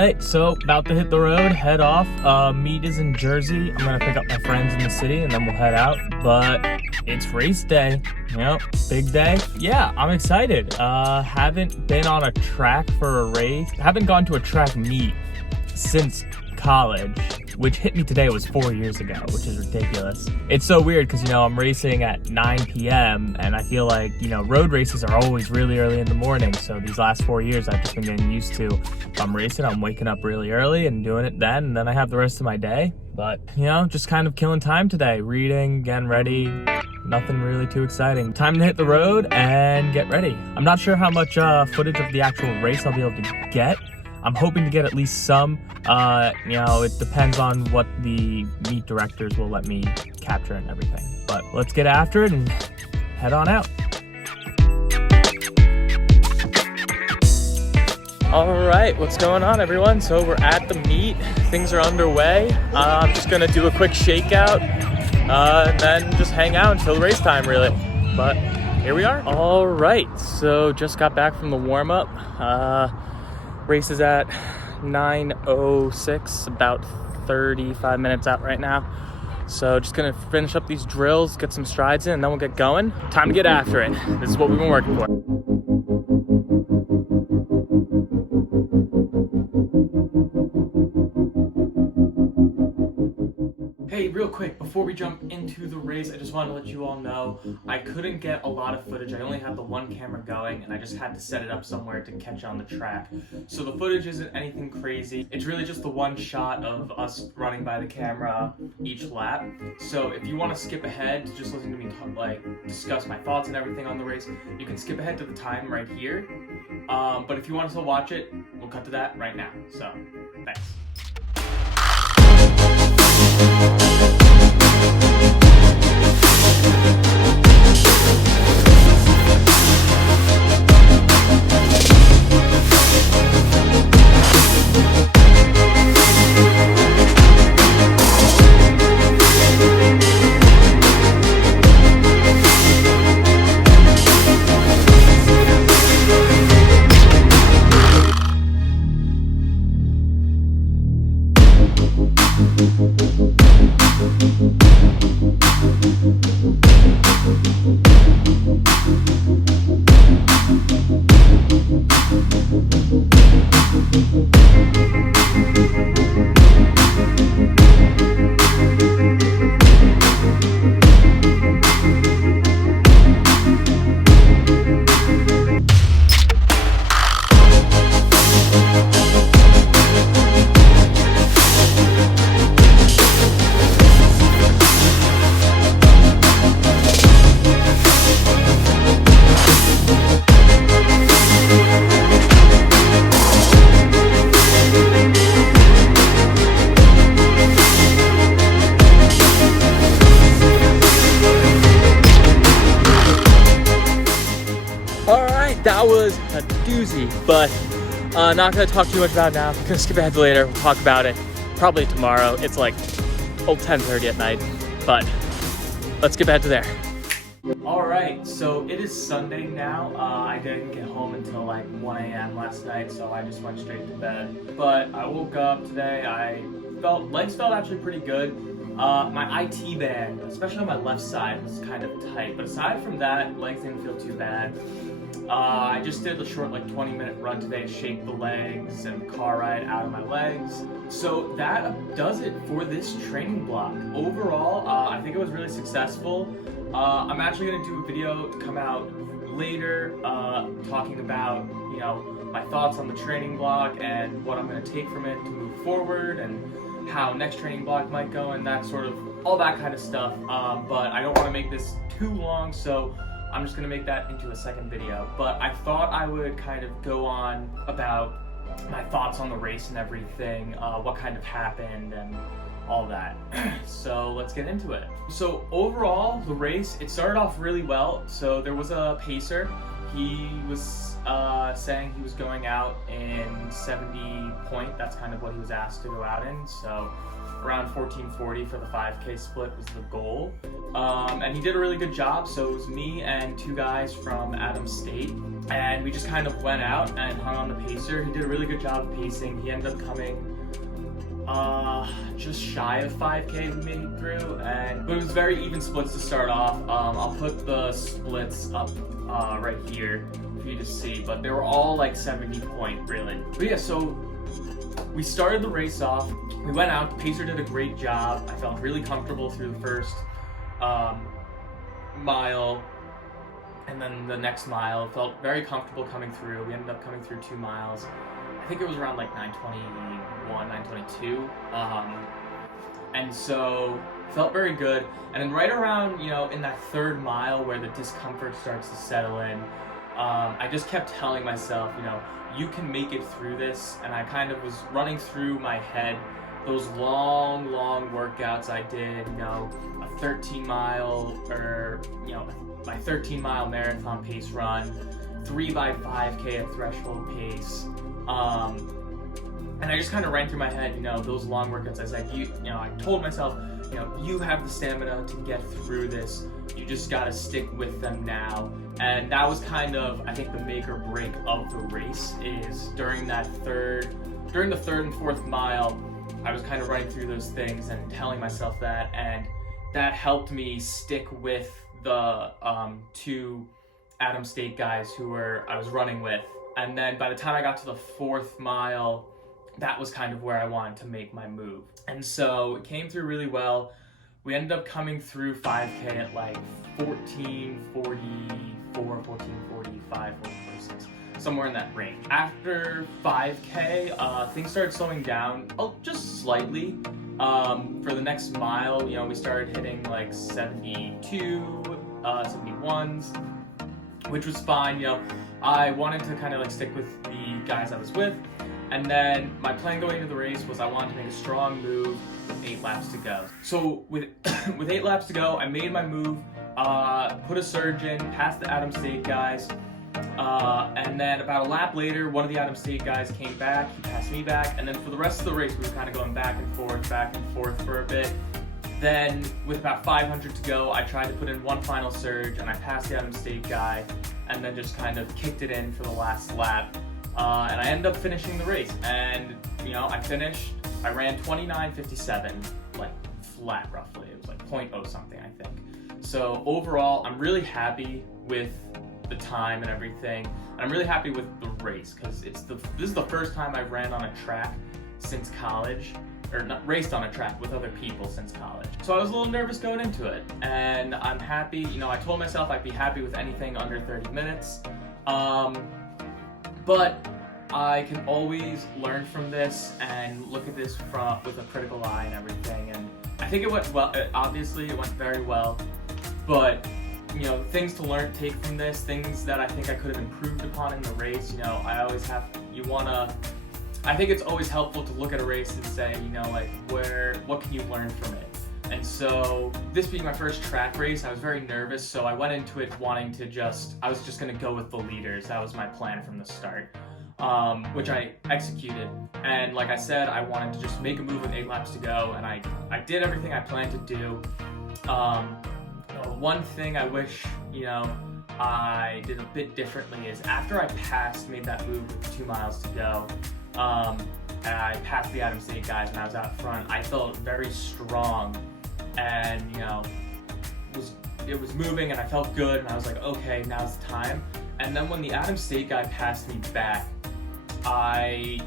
right, so about to hit the road, head off. Meet is in Jersey. I'm gonna pick up my friends in the city and then we'll head out. But it's race day. Yep, big day. Yeah, I'm excited. Haven't been on a track for a race. Haven't gone to a track meet since college, which hit me today was 4 years ago, which is ridiculous. It's so weird because, I'm racing at 9 p.m. and I feel like, road races are always really early in the morning. So these last 4 years, I've just been getting used to, if I'm racing, I'm waking up really early and doing it then, and then I have the rest of my day. But, just kind of killing time today, reading, getting ready, nothing really too exciting. Time to hit the road and get ready. I'm not sure how much footage of the actual race I'll be able to get. I'm hoping to get at least some. It depends on what the meet directors will let me capture and everything. But let's get after it and head on out. All right, what's going on, everyone? So we're at the meet. Things are underway. I'm just gonna do a quick shakeout and then just hang out until race time, really. But here we are. All right, so just got back from the warm-up. Race is at 9:06, about 35 minutes out right now. So just gonna finish up these drills, get some strides in, and then we'll get going. Time to get after it. This is what we've been working for. Hey, real quick, before we jump into the race, I just wanted to let you all know I couldn't get a lot of footage. I only had the one camera going, and I just had to set it up somewhere to catch on the track. So the footage isn't anything crazy. It's really just the one shot of us running by the camera each lap. So if you want to skip ahead to just listen to me discuss my thoughts and everything on the race, you can skip ahead to the time right here. But if you want to still watch it, we'll cut to that right now. So, thanks. That was a doozy, but not gonna talk too much about it now. I'm gonna skip ahead to later. We'll talk about it probably tomorrow. It's like 10:30 at night, but let's skip ahead to there. All right, so it is Sunday now. I didn't get home until like 1 a.m. last night, so I just went straight to bed. But I woke up today. Legs felt actually pretty good. My IT band, especially on my left side, was kind of tight. But aside from that, legs didn't feel too bad. I just did a short 20-minute run today to shake the legs and car ride out of my legs. So that does it for this training block. Overall, I think it was really successful. I'm actually going to do a video to come out later talking about, my thoughts on the training block and what I'm going to take from it to move forward and how next training block might go and that sort of, all that kind of stuff. But I don't want to make this too long, so I'm just gonna make that into a second video. But I thought I would kind of go on about my thoughts on the race and everything, what kind of happened and all that. So let's get into it. So overall, the race, it started off really well. So there was a pacer. He was saying he was going out in 70 point. That's kind of what he was asked to go out in. So around 14:40 for the 5K split was the goal. And he did a really good job. So it was me and two guys from Adams State. and we just kind of went out and hung on the pacer. He did a really good job of pacing. He ended up coming just shy of 5K we made through, but it was very even splits to start off. I'll put the splits up right here for you to see, but they were all like 70 point really. But yeah, so we started the race off. We went out, pacer did a great job. I felt really comfortable through the first mile, and then the next mile felt very comfortable coming through. We ended up coming through 2 miles. I think it was around like 9:21, 9:22, and so felt very good. And then right around, in that 3rd mile where the discomfort starts to settle in, I just kept telling myself, you can make it through this. And I kind of was running through my head those long workouts I did, a 13 mile or, my 13 mile marathon pace run, 3x5K at threshold pace. And I just kind of ran through my head, those long workouts. I said, I told myself, you have the stamina to get through this. You just got to stick with them now. And that was kind of, I think, the make or break of the race is during the 3rd and 4th mile, I was kind of running through those things and telling myself that, and that helped me stick with the 2 Adams State guys who I was running with. And then by the time I got to the 4th mile, that was kind of where I wanted to make my move. And so it came through really well. We ended up coming through 5K at like 14:44, 14:45, 14:46, somewhere in that range. After 5K, things started slowing down, just slightly. For the next mile, we started hitting like 72, 71s, which was fine. I wanted to kind of like stick with the guys I was with. And then my plan going into the race was I wanted to make a strong move with 8 laps to go. So with 8 laps to go, I made my move, put a surge in, passed the Adams State guys, and then about a lap later, one of the Adams State guys came back, he passed me back, and then for the rest of the race, we were kind of going back and forth for a bit. Then with about 500 to go, I tried to put in one final surge, and I passed the Adams State guy, and then just kind of kicked it in for the last lap. And I ended up finishing the race, and I ran 29:57, like flat roughly. It was like 0.0 something, I think. So overall, I'm really happy with the time and everything. And I'm really happy with the race because this is the first time I've ran on a track since college, or not raced on a track with other people since college. So I was a little nervous going into it, and I'm happy. I told myself I'd be happy with anything under 30 minutes. But I can always learn from this and look at this with a critical eye and everything. And I think it went well. Obviously, it went very well. But things to take from this, things that I think I could have improved upon in the race. I always have. I think it's always helpful to look at a race and say, what can you learn from it? And so this being my first track race, I was very nervous, so I went into it wanting to I was just gonna go with the leaders. That was my plan from the start, which I executed. And like I said, I wanted to just make a move with 8 laps to go, and I did everything I planned to do. One thing I wish, I did a bit differently is after I made that move with 2 miles to go, and I passed the Adams State guys and I was out front, I felt very strong. And it was moving and I felt good, and I was like, okay, now's the time. And then when the Adams State guy passed me back, I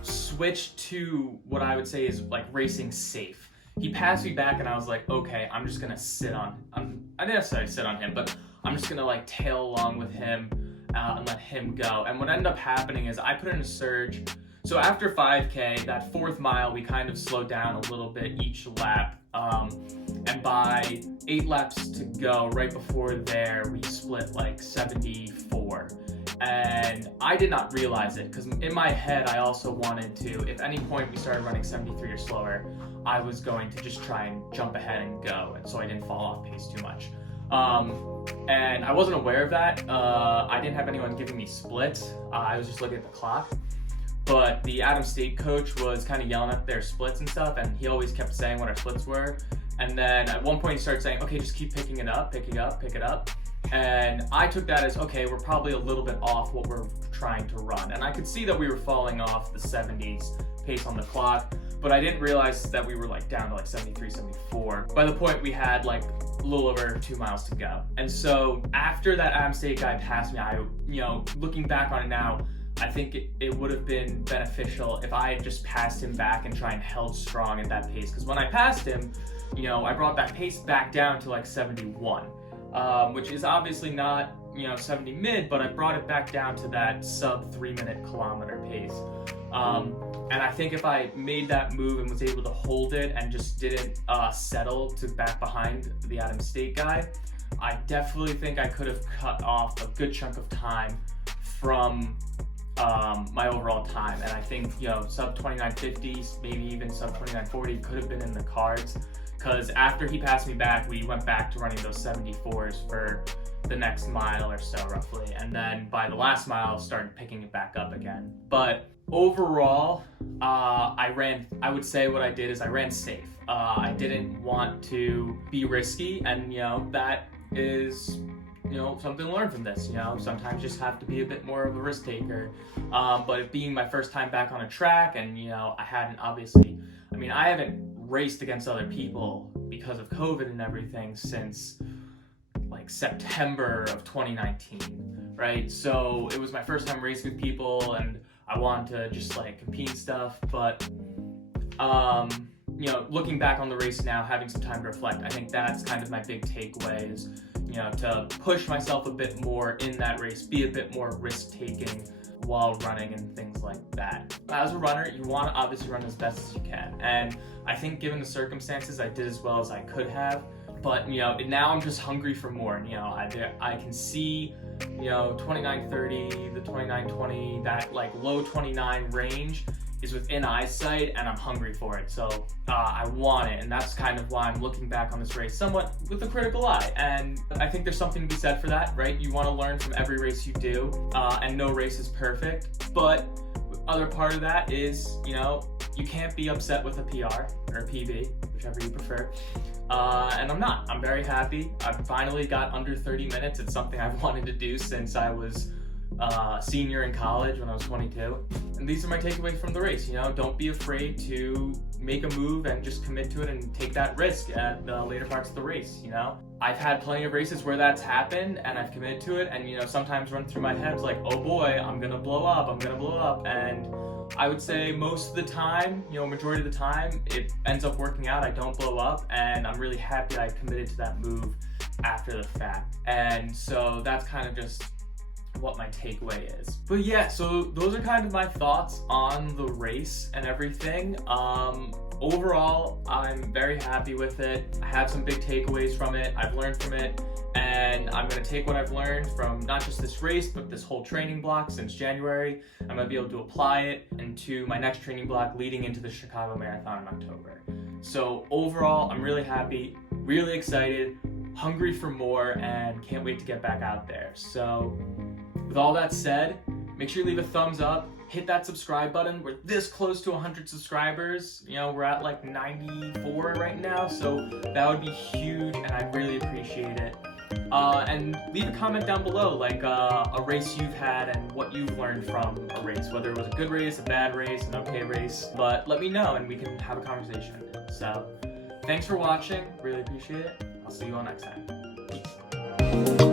switched to what I would say is like racing safe. He passed me back and I was like, okay, I'm just gonna I didn't necessarily sit on him, but I'm just gonna like tail along with him and let him go. And what ended up happening is I put in a surge. So after 5K, that 4th mile, we kind of slowed down a little bit each lap. And by 8 laps to go, right before there, we split like 74. And I did not realize it because in my head, I also wanted to, if any point we started running 73 or slower, I was going to just try and jump ahead and go. And so I didn't fall off pace too much. And I wasn't aware of that. I didn't have anyone giving me splits. I was just looking at the clock. But the Adams State coach was kind of yelling at their splits and stuff, and he always kept saying what our splits were. And then at one point he started saying, okay, just keep picking it up, pick it up. And I took that as, okay, we're probably a little bit off what we're trying to run. And I could see that we were falling off the 70s pace on the clock, but I didn't realize that we were like down to like 73, 74. By the point we had like a little over 2 miles to go. And so after that Adams State guy passed me, looking back on it now, I think it would have been beneficial if I had just passed him back and tried and held strong at that pace. Because when I passed him, I brought that pace back down to like 71, which is obviously not, 70 mid, but I brought it back down to that sub 3-minute kilometer pace. And I think if I made that move and was able to hold it and just didn't settle to back behind the Adams State guy, I definitely think I could have cut off a good chunk of time from my overall time. And I think, sub 2950s, maybe even sub 2940 could have been in the cards. Because after he passed me back, we went back to running those 74s for the next mile or so roughly. And then by the last mile, started picking it back up again. But overall, I would say what I did is I ran safe. I didn't want to be risky, and that is something to learn from this. Sometimes you just have to be a bit more of a risk taker. But it being my first time back on a track, and I haven't raced against other people because of COVID and everything since like September of 2019, right? So it was my first time racing with people, and I wanted to just like compete and stuff. But looking back on the race now, having some time to reflect, I think that's kind of my big takeaway is, to push myself a bit more in that race, be a bit more risk-taking while running and things like that. As a runner, you want to obviously run as best as you can. And I think given the circumstances, I did as well as I could have. But, now I'm just hungry for more. I can see, 2930, the 2920, that like low 29 range is within eyesight, and I'm hungry for it. So I want it, and that's kind of why I'm looking back on this race somewhat with a critical eye. And I think there's something to be said for that, right? You want to learn from every race you do, and no race is perfect. But the other part of that is, you can't be upset with a PR or a PB, whichever you prefer. And I'm not. I'm very happy. I finally got under 30 minutes. It's something I've wanted to do since I was senior in college when I was 22. And these are my takeaways from the race. Don't be afraid to make a move and just commit to it and take that risk at the later parts of the race. I've had plenty of races where that's happened and I've committed to it, and sometimes run through my head like, oh boy, I'm gonna blow up. And I would say most of the time, majority of the time, it ends up working out. I don't blow up, and I'm really happy I committed to that move after the fact. And so that's kind of just what my takeaway is. But yeah, so those are kind of my thoughts on the race and everything. Overall, I'm very happy with it. I have some big takeaways from it. I've learned from it, and I'm going to take what I've learned from not just this race, but this whole training block since January. I'm going to be able to apply it into my next training block leading into the Chicago Marathon in October. So overall, I'm really happy, really excited, hungry for more, and can't wait to get back out there. So with all that said, make sure you leave a thumbs up, hit that subscribe button. We're this close to 100 subscribers. We're at like 94 right now, so that would be huge, and I really appreciate it. And leave a comment down below, like a race you've had and what you've learned from a race, whether it was a good race, a bad race, an okay race. But let me know, and we can have a conversation. So thanks for watching, really appreciate it. I'll see you all next time. Peace.